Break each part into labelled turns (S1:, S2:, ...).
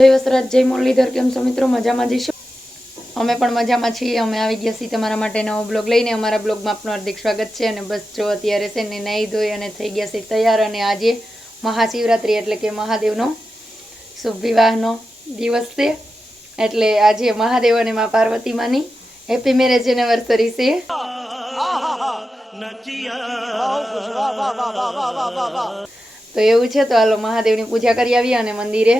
S1: જય જય મુરલીધર, કેમ છો મિત્રો? મજામાં જઈશું અમે પણ મજામાં છીએ. અમે આવી ગયા છીએ તમારા માટે નવો બ્લોગ લઈને. અમારા બ્લોગમાં આપનું હાર્દિક સ્વાગત છે. અને બસ જો અત્યારે છે ને નાહી ધોઈ અને થઈ ગયા છે તૈયાર. અને આજે મહાશિવરાત્રિ એટલે કે મહાદેવનો શુભ વિવાહનો દિવસ છે. એટલે આજે મહાદેવ અને મા પાર્વતીમાની હેપી મેરેજ એનિવર્સરી છે. તો એવું છે, તો હાલો મહાદેવની પૂજા કરી આવીએ અને મંદિરે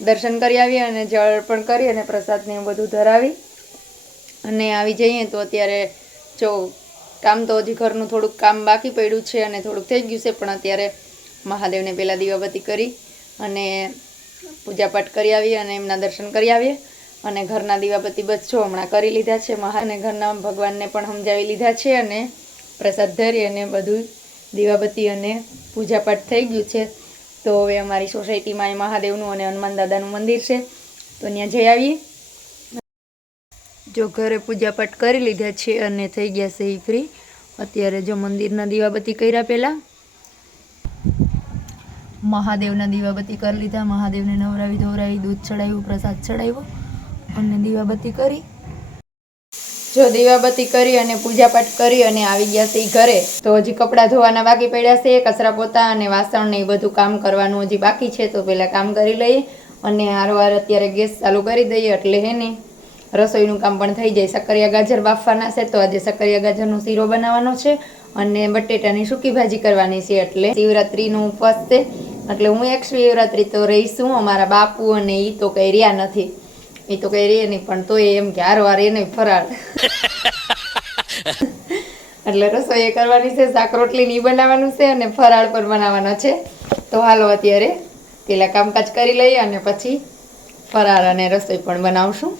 S1: દર્શન કરી આવીએ અને જળ અર્પણ કરી અને પ્રસાદને એવું બધું ધરાવી. અને આવી જઈએ તો અત્યારે જો કામ તો હજી ઘરનું થોડુંક કામ બાકી પડ્યું છે અને થોડુંક થઈ ગયું છે, પણ અત્યારે મહાદેવને પહેલાં દીવાબત્તી કરી અને પૂજાપાઠ કરી આવીએ અને એમના દર્શન કરી આવીએ. અને ઘરના દીવાબત્તી બસ જો હમણાં કરી લીધા છે, મહા અને ઘરના ભગવાનને પણ સમજાવી લીધા છે અને પ્રસાદ ધરી અને બધું દીવાબત્તી અને પૂજાપાઠ થઈ ગયું છે. તો હવે અમારી સોસાયટીમાં એ મહાદેવનું અને હનુમાન દાદાનું મંદિર છે. તો ત્યાં જઈ આવીએ. જો ઘરે પૂજાપાઠ કરી લીધા છે અને થઈ ગયા છે એ ફ્રી અત્યારે જો મંદિરના દીવાબત્તી કર્યા પહેલાં? મહાદેવના દીવાબત્તી કરી લીધા, મહાદેવને નવરાવી ધોવરાવી, દૂધ ચડાવ્યું, પ્રસાદ ચડાવ્યો અને દીવાબત્તી કરી. જો દીવાબત્તી કરી અને પૂજાપાઠ કરી અને આવી ગયા છે ઘરે, તો હજી કપડાં ધોવાના બાકી પડ્યા છે, કચરા પોતા અને વાસણ ને એ બધું કામ કરવાનું હજી બાકી છે, તો પહેલાં કામ કરી લઈએ અને હારવાર અત્યારે ગેસ ચાલુ કરી દઈએ એટલે હે ને રસોઈનું કામ પણ થઈ જાય. સક્કરિયા ગાજર બાફવાના છે, તો આજે સકરિયા ગાજરનો શીરો બનાવવાનો છે અને બટેટાની સૂકી ભાજી કરવાની છે એટલે શિવરાત્રીનો ઉપવાસ છે. એટલે હું એક શિવરાત્રિ તો રહીશું, અમારા બાપુ અને એ તો કંઈ રહ્યા નથી. એ તો કંઈ રહે નહીં, પણ તો એમ કે હાર વાર એને ફરાળ. એટલે રસોઈ એ કરવાની છે, શાક રોટલી ની બનાવવાનું છે અને ફરાળ પણ બનાવવાનો છે. તો હાલો અત્યારે પેલા કામકાજ કરી લઈએ અને પછી ફરાળ અને રસોઈ પણ બનાવશું.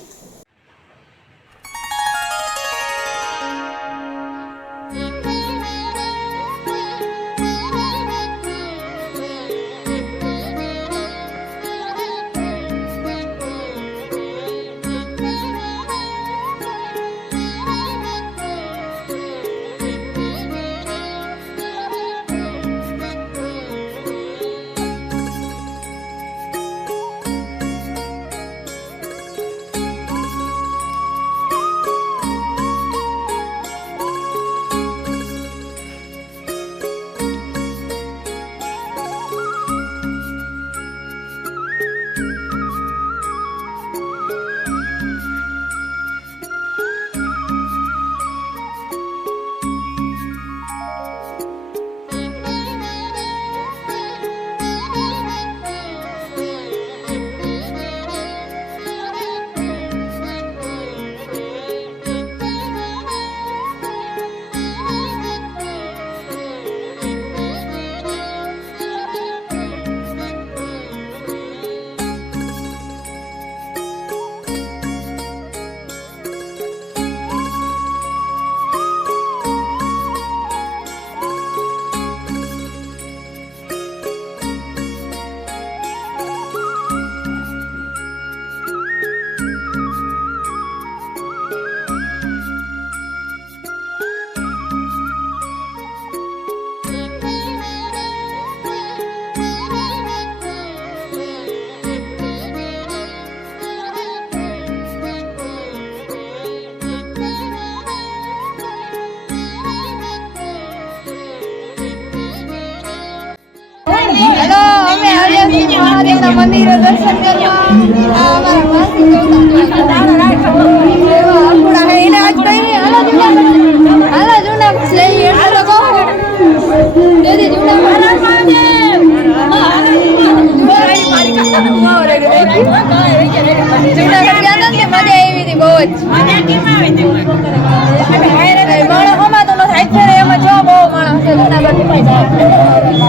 S1: મંદિરે દર્શન કરવા અમારા માસી આપણા એને આજ કઈ હાલો જૂના હાલો જૂના લઈ હાલો કહો દેદી જૂના મહારાજ જૂનાગઢ ગયા હતા ને મજા આવી હતી બહુ જ માણસ હોમાં તો નથી અત્યારે એમાં જો બહુ માણસ જૂનાગઢ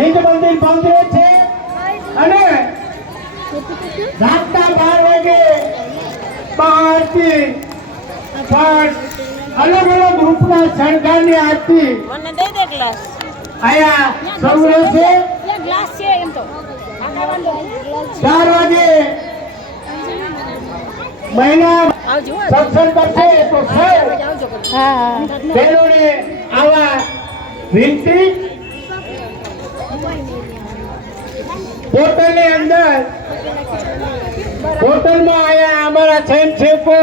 S2: નિજ મંદિર પહોંચે છે. અને રાતના બાર વાગે પણ અલગ અલગ રૂપના શણગારની આરતી
S3: મને દઈ દે ગ્લાસ.
S2: આયા શરૂ રહેશે.
S3: ગ્લાસ છે એમ તો.
S2: ચાર વાગે મહિલા. સત્સંગ કરશે તો સૌ આવા વિનંતી હોટલની અંદર. હોટલમાં આયા અમારા સ્વયંસેવકો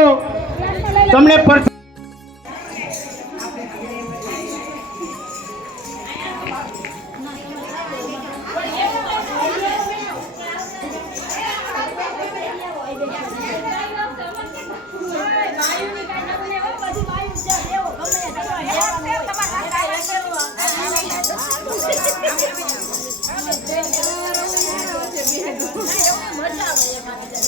S2: તમને
S3: Thank you.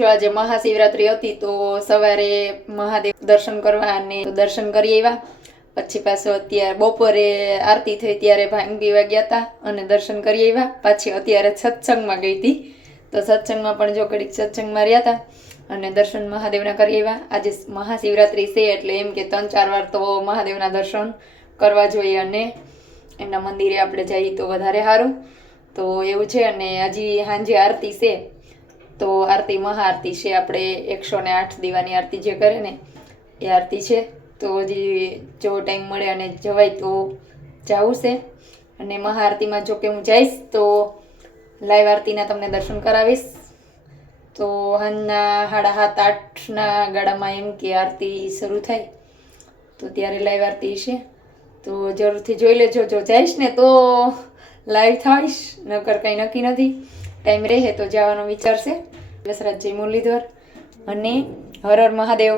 S1: જો આજે મહાશિવરાત્રી હતી તો સવારે મહાદેવ દર્શન કરવા અને દર્શન કરી આવ્યા. પછી પાછો અત્યારે બપોરે આરતી થઈ ત્યારે ભાંગ પીવા ગયા હતા અને દર્શન કરી આવ્યા. પાછી અત્યારે સત્સંગમાં ગઈ હતી તો સત્સંગમાં પણ જો ઘડીક સત્સંગમાં રહ્યા હતા અને દર્શન મહાદેવના કરી આવ્યા. આજે મહાશિવરાત્રી છે એટલે એમ કે ત્રણ ચાર વાર તો મહાદેવના દર્શન કરવા જોઈએ અને એમના મંદિરે આપણે જઈએ તો વધારે સારું. તો એવું છે અને હજી સાંજે આરતી છે. તો આરતી મહાઆરતી છે, આપણે એકસો ને આઠ દીવાની આરતી જે કરે ને, એ આરતી છે. તો હજી જો ટાઈમ મળે અને જવાય તો જવું છે. અને મહાઆરતીમાં જો કે હું જઈશ, તો લાઈવ આરતીના તમને દર્શન કરાવીશ. તો સાંજના સાડા સાત આઠના ગાળામાં એમ કે આરતી શરૂ થાય. તો ત્યારે લાઈવ આરતી છે. તો જરૂરથી જોઈ લેજો. જો જઈશ ને તો લાઈવ થઈશ, નકર કંઈ નક્કી નથી. ટાઈમ રહે તો જવાનો વિચાર છે દશરથ જય મુરલીધર અને હર હર મહાદેવ.